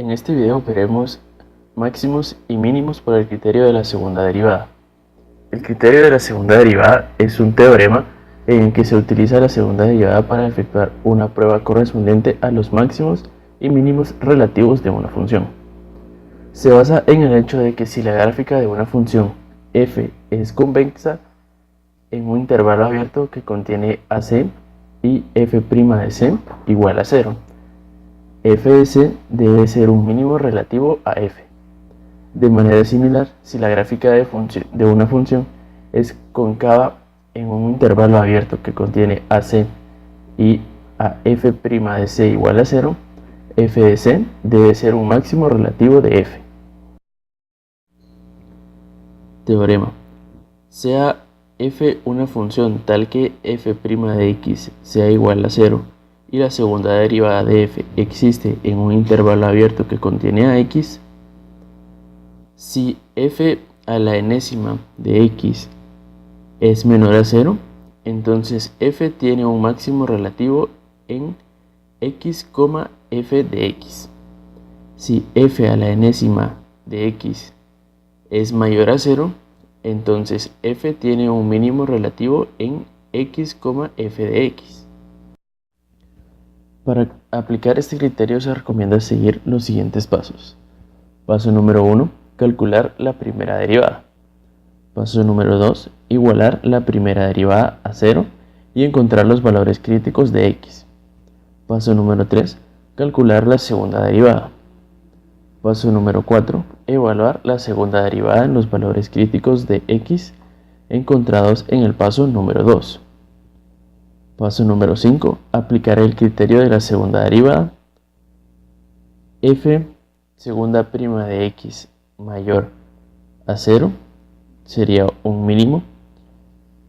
En este video veremos máximos y mínimos por el criterio de la segunda derivada. El criterio de la segunda derivada es un teorema en el que se utiliza la segunda derivada para efectuar una prueba correspondiente a los máximos y mínimos relativos de una función. Se basa en el hecho de que si la gráfica de una función f es convexa en un intervalo abierto que contiene AC y f' de c igual a 0, f de c debe ser un mínimo relativo a f. De manera similar, si la gráfica de una función es cóncava en un intervalo abierto que contiene AC y a f' de c igual a 0, f de c debe ser un máximo relativo de f. Teorema: sea f una función tal que f' de x sea igual a 0 y la segunda derivada de f existe en un intervalo abierto que contiene a x, si f a la enésima de x es menor a 0, entonces f tiene un máximo relativo en x, f de x. Si f a la enésima de x es mayor a 0, entonces f tiene un mínimo relativo en x, f de x. Para aplicar este criterio se recomienda seguir los siguientes pasos. Paso número 1, calcular la primera derivada. Paso número 2, igualar la primera derivada a 0 y encontrar los valores críticos de x. Paso número 3, calcular la segunda derivada. Paso número 4, evaluar la segunda derivada en los valores críticos de x encontrados en el paso número 2. Paso número 5, aplicar el criterio de la segunda derivada. F segunda prima de x mayor a 0 sería un mínimo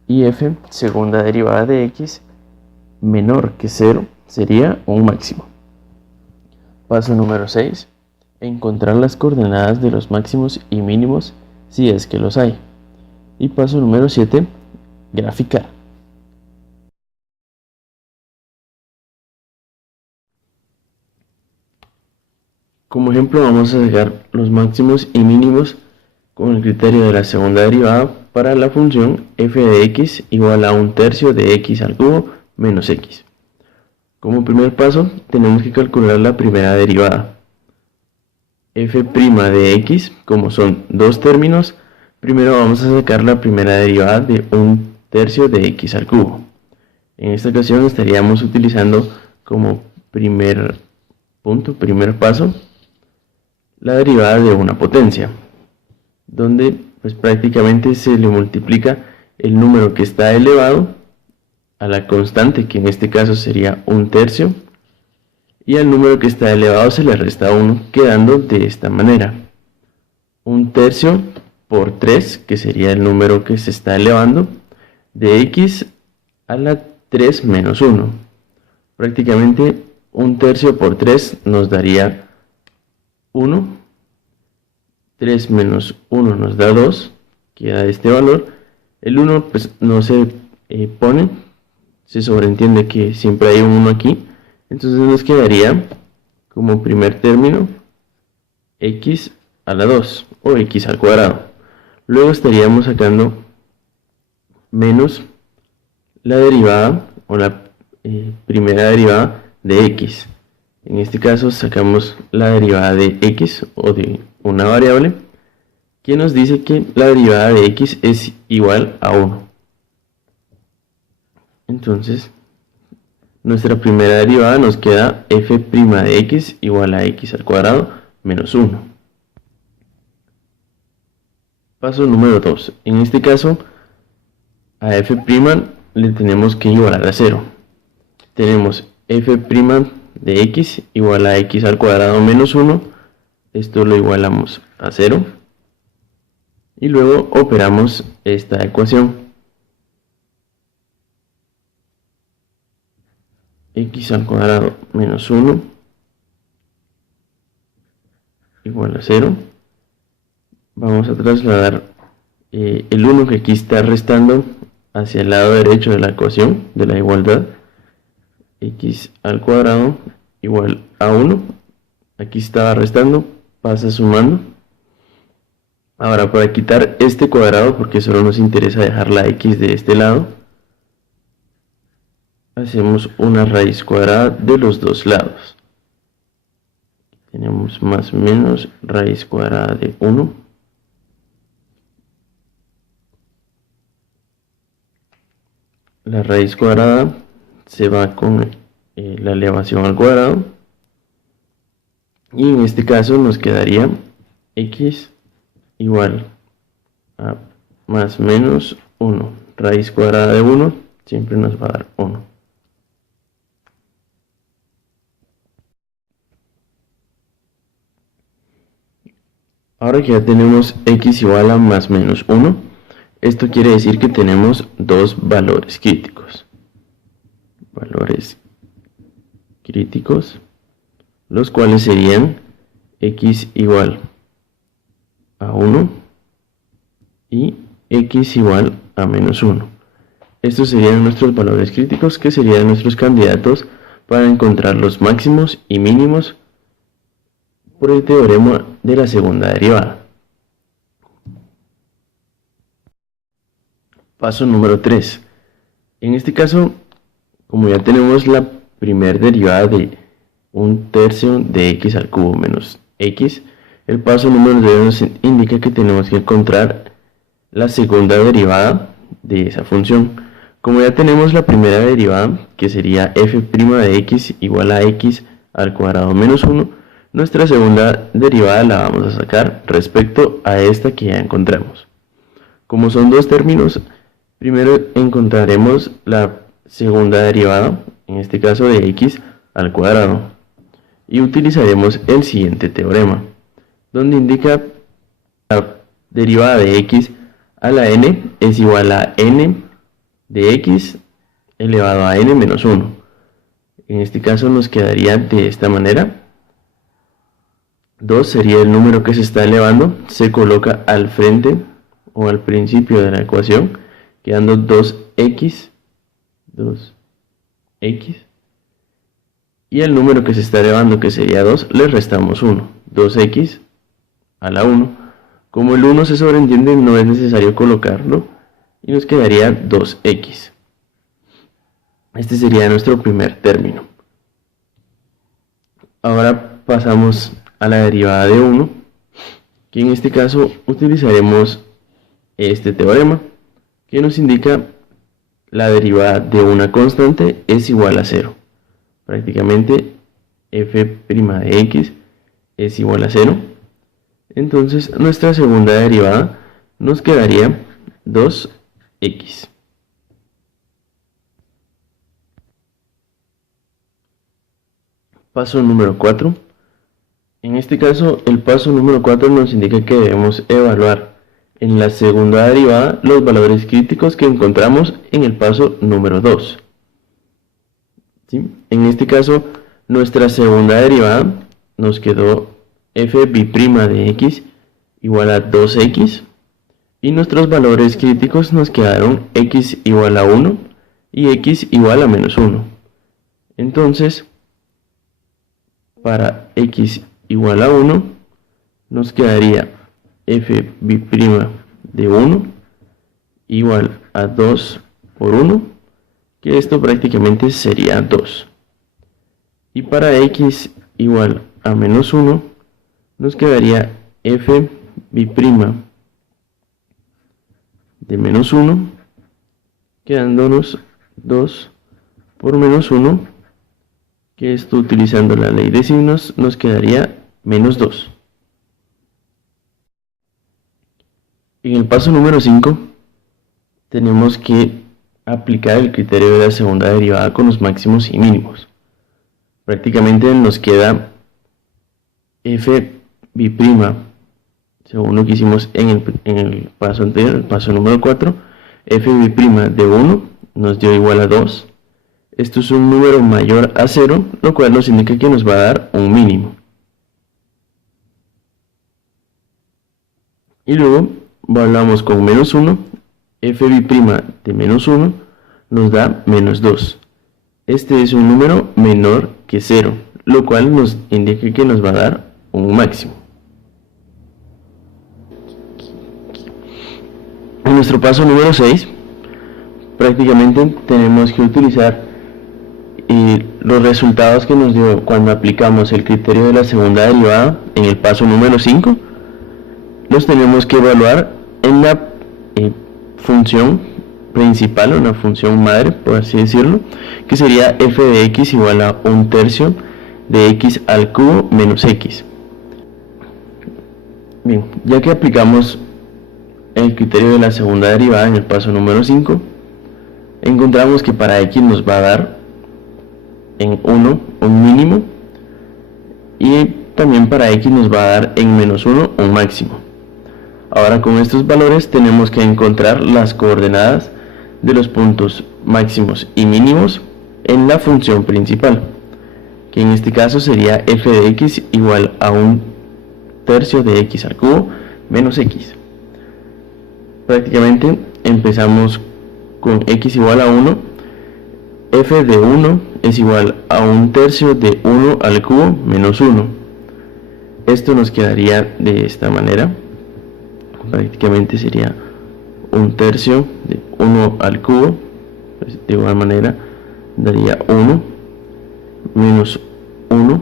y f segunda derivada de x menor que 0 sería un máximo. Paso número 6, encontrar las coordenadas de los máximos y mínimos si es que los hay. Y paso número 7, graficar. Como ejemplo vamos a sacar los máximos y mínimos con el criterio de la segunda derivada para la función f de x igual a 1/3 de x al cubo menos x. Como primer paso tenemos que calcular la primera derivada. F' de x, como son dos términos, primero vamos a sacar la primera derivada de 1/3 de x al cubo. En esta ocasión estaríamos utilizando como primer paso, la derivada de una potencia, donde pues prácticamente se le multiplica el número que está elevado a la constante, que en este caso sería 1/3, y al número que está elevado se le resta 1, quedando de esta manera: 1/3 por 3, que sería el número que se está elevando, de x a la 3 menos 1. Prácticamente 1/3 por 3 nos daría 1, 3 menos 1 nos da 2, queda este valor. El 1 pues no se pone, se sobreentiende que siempre hay un 1 aquí, entonces nos quedaría como primer término x a la 2 o x al cuadrado. Luego estaríamos sacando menos la derivada o la primera derivada de x. En este caso sacamos la derivada de x o de una variable que nos dice que la derivada de x es igual a 1. Entonces nuestra primera derivada nos queda f' de x igual a x al cuadrado menos 1. Paso número 2. En este caso a f' le tenemos que igualar a 0. Tenemos f' de x igual a x al cuadrado menos 1, esto lo igualamos a 0 y luego operamos esta ecuación. X al cuadrado menos 1 igual a 0. Vamos a trasladar el 1 que aquí está restando hacia el lado derecho de la ecuación de la igualdad. X al cuadrado igual a 1, Aquí estaba restando, pasa sumando. Ahora, para quitar este cuadrado, porque solo nos interesa dejar la x de este lado, hacemos una raíz cuadrada de los dos lados. Tenemos más o menos raíz cuadrada de 1. La raíz cuadrada se va con la elevación al cuadrado. Y en este caso nos quedaría x igual a más o menos 1. Raíz cuadrada de 1 siempre nos va a dar 1. Ahora que ya tenemos x igual a más o menos 1, esto quiere decir que tenemos dos valores críticos. Valores críticos, los cuales serían x igual a 1 y x igual a menos 1. Estos serían nuestros valores críticos, que serían nuestros candidatos para encontrar los máximos y mínimos por el teorema de la segunda derivada. Paso número 3. En este caso, como ya tenemos la primera derivada de 1/3 de x al cubo menos x, el paso número 2 nos indica que tenemos que encontrar la segunda derivada de esa función. Como ya tenemos la primera derivada, que sería f' de x igual a x al cuadrado menos 1, nuestra segunda derivada la vamos a sacar respecto a esta que ya encontramos. Como son dos términos, primero encontraremos la segunda derivada, en este caso de x al cuadrado, y utilizaremos el siguiente teorema, donde indica la derivada de x a la n es igual a n de x elevado a n menos 1. En este caso nos quedaría de esta manera. 2 sería el número que se está elevando, se coloca al frente o al principio de la ecuación, quedando 2x, y el número que se está elevando, que sería 2, le restamos 1, 2x a la 1. Como el 1 se sobreentiende, no es necesario colocarlo, y nos quedaría 2x. Este sería nuestro primer término. Ahora pasamos a la derivada de 1, que en este caso utilizaremos este teorema, que nos indica la derivada de una constante es igual a 0. Prácticamente f' de x es igual a 0. Entonces nuestra segunda derivada nos quedaría 2x. Paso número 4. En este caso, el paso número 4 nos indica que debemos evaluar en la segunda derivada los valores críticos que encontramos en el paso número 2. ¿Sí? En este caso, nuestra segunda derivada nos quedó f' de x igual a 2x, y nuestros valores críticos nos quedaron x igual a 1 y x igual a menos 1. Entonces, para x igual a 1, nos quedaría f' de 1 igual a 2 por 1, que esto prácticamente sería 2. Y para x igual a menos 1, nos quedaría f' de menos 1, quedándonos 2 por menos 1, que esto, utilizando la ley de signos, nos quedaría menos 2. En el paso número 5 tenemos que aplicar el criterio de la segunda derivada con los máximos y mínimos. Prácticamente nos queda f', según lo que hicimos en el paso anterior, el paso número 4, f' de 1 nos dio igual a 2. Esto es un número mayor a 0, lo cual nos indica que nos va a dar un mínimo. Y luego volvamos con menos 1, f' de menos 1 nos da menos 2. Este es un número menor que 0, lo cual nos indica que nos va a dar un máximo. En nuestro paso número 6, prácticamente tenemos que utilizar los resultados que nos dio cuando aplicamos el criterio de la segunda derivada en el paso número 5. Los tenemos que evaluar en la función principal, una función madre, por así decirlo, que sería f de x igual a 1/3 de x al cubo menos x. Bien, ya que aplicamos el criterio de la segunda derivada en el paso número 5, encontramos que para x nos va a dar en 1 un mínimo, y también para x nos va a dar en menos 1 un máximo. Ahora, con estos valores tenemos que encontrar las coordenadas de los puntos máximos y mínimos en la función principal, que en este caso sería f de x igual a 1/3 de x al cubo menos x. Prácticamente empezamos con x igual a 1, f de 1 es igual a 1/3 de 1 al cubo menos 1. Esto nos quedaría de esta manera, prácticamente sería 1/3 de 1 al cubo, pues de igual manera daría 1 menos 1.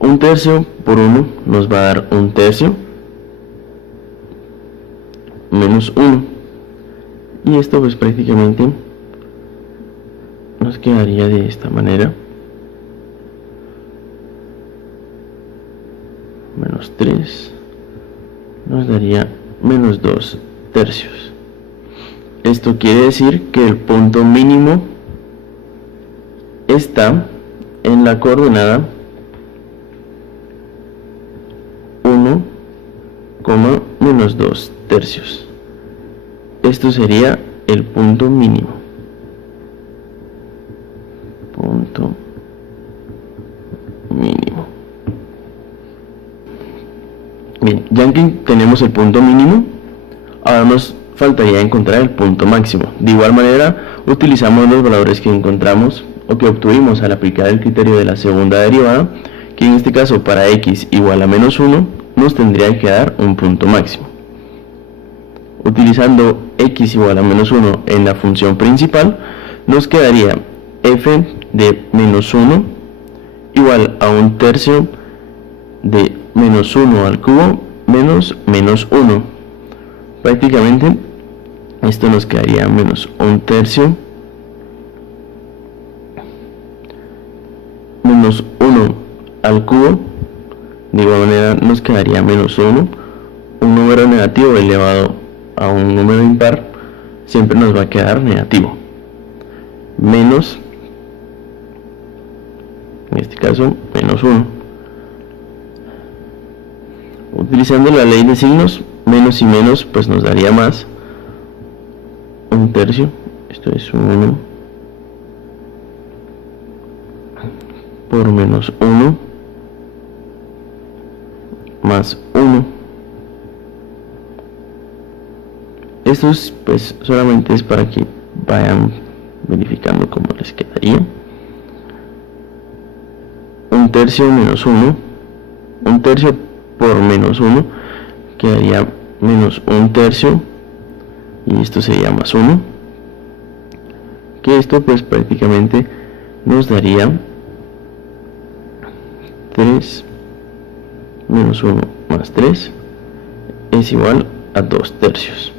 1/3 por 1 nos va a dar 1/3 menos 1, y esto pues prácticamente nos quedaría de esta manera, menos 3 nos daría menos 2/3. Esto quiere decir que el punto mínimo está en la coordenada 1, menos 2/3. Esto sería el punto mínimo. Punto mínimo. Bien, ya que tenemos el punto mínimo, ahora nos faltaría encontrar el punto máximo. De igual manera, utilizamos los valores que encontramos o que obtuvimos al aplicar el criterio de la segunda derivada, que en este caso para x igual a menos 1 nos tendría que dar un punto máximo. Utilizando x igual a menos 1 en la función principal, nos quedaría f de menos 1 igual a 1/3 de menos 1 al cubo menos 1. Prácticamente esto nos quedaría menos 1/3 menos 1 al cubo. De igual manera nos quedaría menos 1. Un número negativo elevado a un número impar siempre nos va a quedar negativo, menos, en este caso, menos 1. Utilizando la ley de signos, menos y menos pues nos daría más, 1/3, esto es 1 por menos 1 más 1. Esto pues solamente es para que vayan verificando cómo les quedaría. 1/3 menos 1, 1/3 por menos 1 quedaría menos 1/3, y esto sería más 1, que esto pues prácticamente nos daría 3 menos 1 más 3 es igual a 2/3.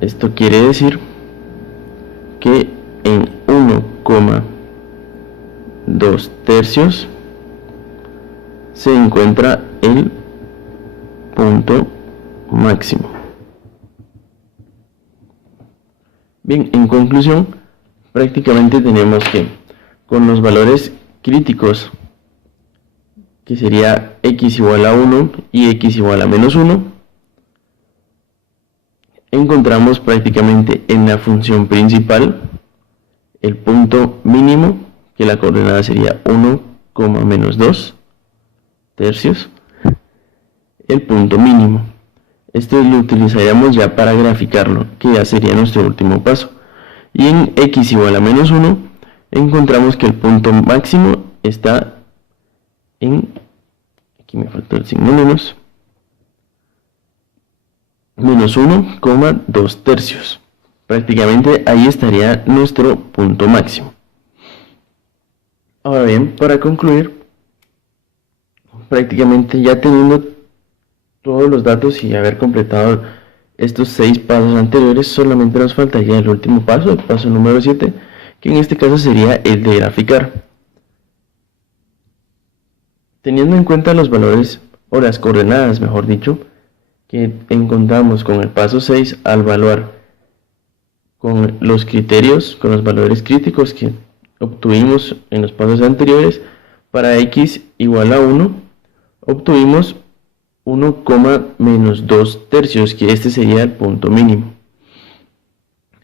Esto quiere decir que en 1,2/3 se encuentra el punto máximo. Bien, en conclusión, prácticamente tenemos que con los valores críticos, que sería x igual a 1 y x igual a menos 1, encontramos prácticamente en la función principal el punto mínimo, que la coordenada sería 1, menos 2/3, el punto mínimo. Este lo utilizaríamos ya para graficarlo, que ya sería nuestro último paso, Y en x igual a menos 1 encontramos que el punto máximo está en, aquí me faltó el signo menos 1,2 tercios. Prácticamente ahí estaría nuestro punto máximo. Ahora bien, para concluir, prácticamente ya teniendo todos los datos y haber completado estos 6 pasos anteriores, solamente nos faltaría el último paso, el paso número 7, que en este caso sería el de graficar. Teniendo en cuenta los valores, o las coordenadas mejor dicho, que encontramos con el paso 6 al evaluar con los criterios, con los valores críticos que obtuvimos en los pasos anteriores, para x igual a 1, obtuvimos 1,-2 tercios, que este sería el punto mínimo.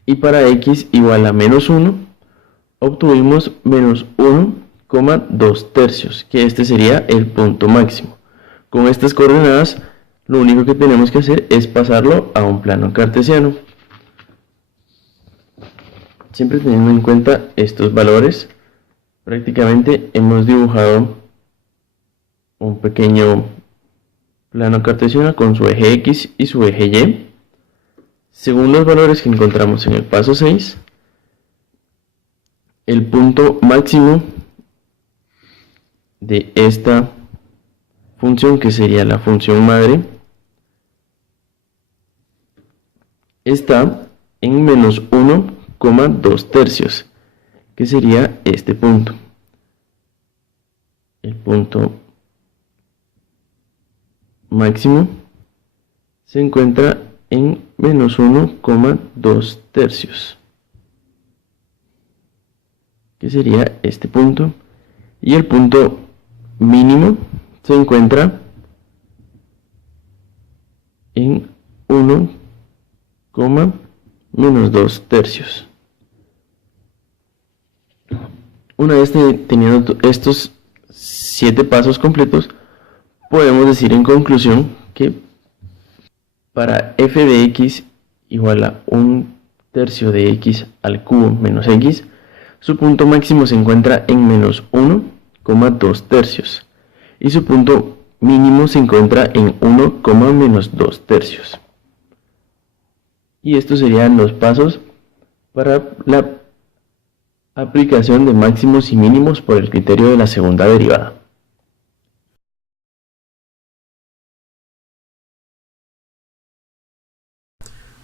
Y para x igual a menos 1, obtuvimos menos 1,2 tercios, que este sería el punto máximo. Con estas coordenadas, lo único que tenemos que hacer es pasarlo a un plano cartesiano. Siempre teniendo en cuenta estos valores, prácticamente hemos dibujado un pequeño plano cartesiano con su eje X y su eje Y. Según los valores que encontramos en el paso 6, el punto máximo de esta función, que sería la función madre, está en menos 1,2 tercios, que sería este punto. El punto máximo se encuentra en menos 1,2 tercios, que sería este punto, y el punto mínimo se encuentra en 1,-2 tercios. Una vez teniendo estos 7 pasos completos, podemos decir en conclusión que para f de x igual a 1/3 de x al cubo menos x, su punto máximo se encuentra en menos 1,2 tercios y su punto mínimo se encuentra en 1,-2 tercios. Y estos serían los pasos para la aplicación de máximos y mínimos por el criterio de la segunda derivada.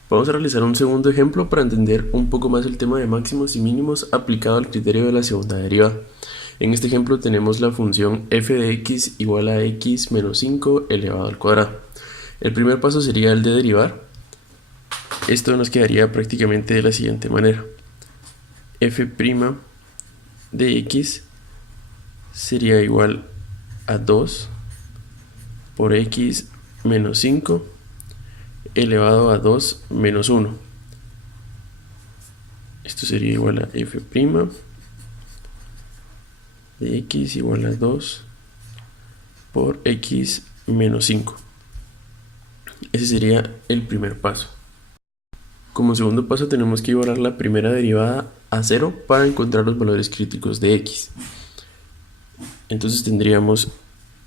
Vamos a realizar un segundo ejemplo para entender un poco más el tema de máximos y mínimos aplicado al criterio de la segunda derivada. En este ejemplo tenemos la función f de x igual a x menos 5 elevado al cuadrado. El primer paso sería el de derivar. Esto nos quedaría prácticamente de la siguiente manera. F' de x sería igual a 2 por x menos 5 elevado a 2 menos 1. Esto sería igual a f' de x igual a 2 por x menos 5. Ese sería el primer paso. Como segundo paso tenemos que igualar la primera derivada a 0 para encontrar los valores críticos de x. Entonces tendríamos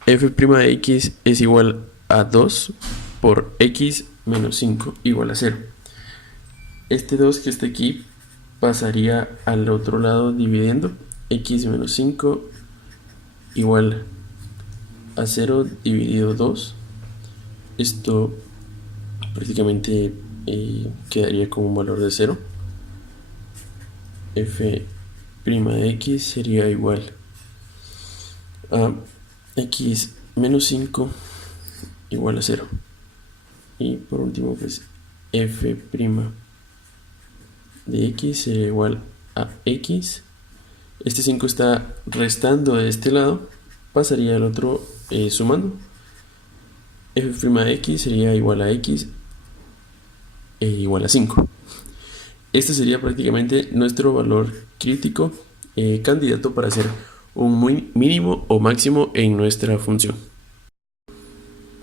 f' de x es igual a 2 por x menos 5 igual a 0. Este 2 que está aquí pasaría al otro lado dividiendo. X menos 5 igual a 0 dividido 2. Esto prácticamente quedaría como un valor de 0. F' de x sería igual a x menos 5 igual a 0. Y por último, pues f' de x sería igual a x. Este 5 está restando de este lado, pasaría al otro sumando. F' de x sería igual a x igual a 5. Este sería prácticamente nuestro valor crítico candidato para hacer un mínimo o máximo en nuestra función.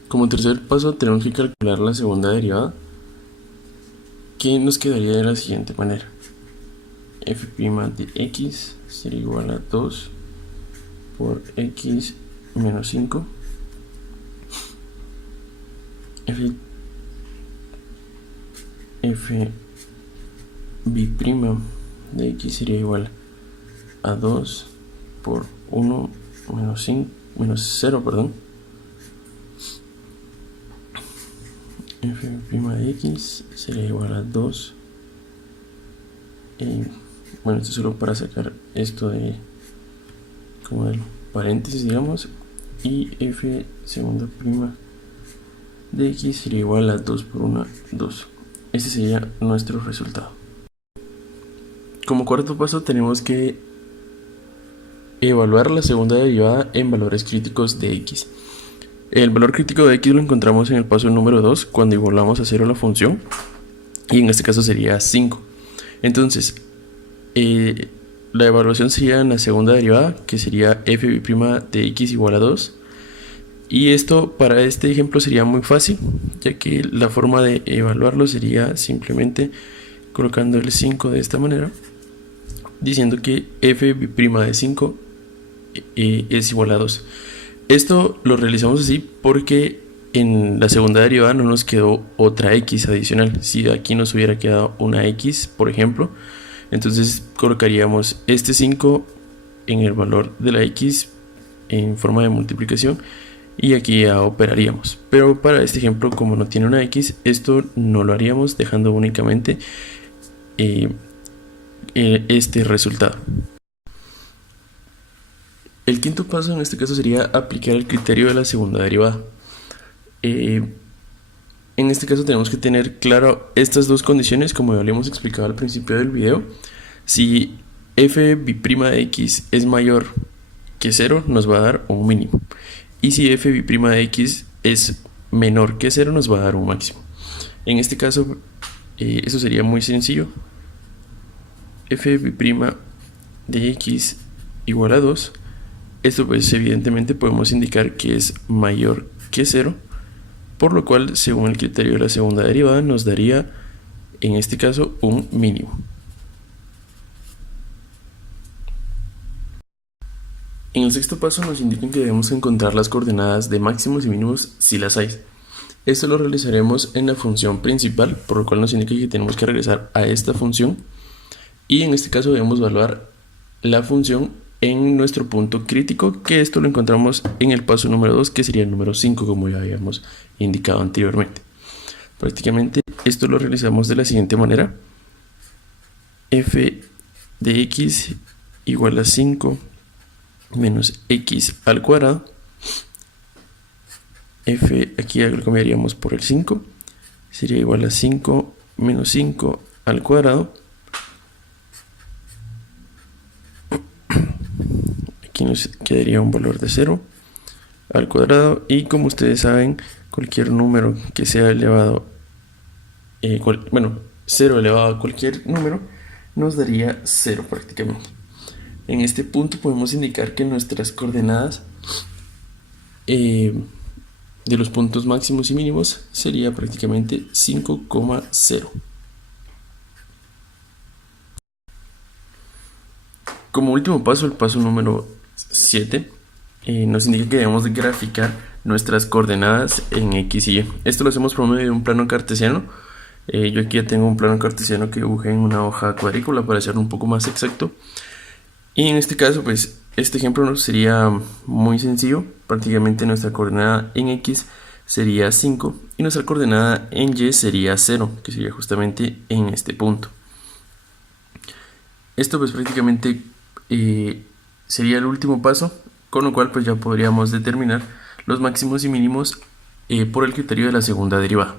Como tercer paso tenemos que calcular la segunda derivada, que nos quedaría de la siguiente manera. f' de x sería igual a 2 por x menos 5. f b' de x sería igual a 2 por 1 menos 5 menos 0, perdón. f' de x sería igual a 2. Bueno, esto es solo para sacar esto de como del paréntesis, digamos. Y f segunda prima de x sería igual a 2 por 1, 2. Ese sería nuestro resultado. Como cuarto paso tenemos que evaluar la segunda derivada en valores críticos de x. El valor crítico de x lo encontramos en el paso número 2, cuando igualamos a 0 la función, y en este caso sería 5. Entonces, la evaluación sería en la segunda derivada, que sería f' de x igual a 2. Y esto para este ejemplo sería muy fácil, ya que la forma de evaluarlo sería simplemente colocando el 5 de esta manera, diciendo que f' de 5 es igual a 2. Esto lo realizamos así porque en la segunda derivada no nos quedó otra x adicional. Si aquí nos hubiera quedado una x, por ejemplo, entonces colocaríamos este 5 en el valor de la x en forma de multiplicación y aquí ya operaríamos. Pero para este ejemplo, como no tiene una x, esto no lo haríamos, dejando únicamente este resultado. El quinto paso en este caso sería aplicar el criterio de la segunda derivada. En este caso tenemos que tener claro estas dos condiciones, como ya lo hemos explicado al principio del video. Si f' de x es mayor que 0, nos va a dar un mínimo. Y si f' de x es menor que 0, nos va a dar un máximo. En este caso, eso sería muy sencillo. f' de x igual a 2. Esto pues evidentemente podemos indicar que es mayor que 0, por lo cual según el criterio de la segunda derivada nos daría en este caso un mínimo. En el sexto paso nos indican que debemos encontrar las coordenadas de máximos y mínimos si las hay. Esto lo realizaremos en la función principal, por lo cual nos indica que tenemos que regresar a esta función y en este caso debemos evaluar la función en nuestro punto crítico, que esto lo encontramos en el paso número 2, que sería el número 5, como ya habíamos indicado anteriormente. Prácticamente esto lo realizamos de la siguiente manera: f de x igual a 5 menos x al cuadrado. F aquí ya lo cambiaríamos por el 5, sería igual a 5 menos 5 al cuadrado. Aquí nos quedaría un valor de 0 al cuadrado, y como ustedes saben, cualquier número que sea elevado, 0 elevado a cualquier número nos daría 0 prácticamente. En este punto podemos indicar que nuestras coordenadas de los puntos máximos y mínimos sería prácticamente 5,0. Como último paso, el paso número 7, nos indica que debemos de graficar nuestras coordenadas en x y y. Esto lo hacemos por medio de un plano cartesiano. Yo aquí ya tengo un plano cartesiano que dibujé en una hoja cuadrícula para hacerlo un poco más exacto. Y en este caso, pues este ejemplo sería muy sencillo. Prácticamente nuestra coordenada en x sería 5 y nuestra coordenada en y sería 0, que sería justamente en este punto. Esto pues prácticamente sería el último paso, con lo cual pues ya podríamos determinar los máximos y mínimos por el criterio de la segunda derivada.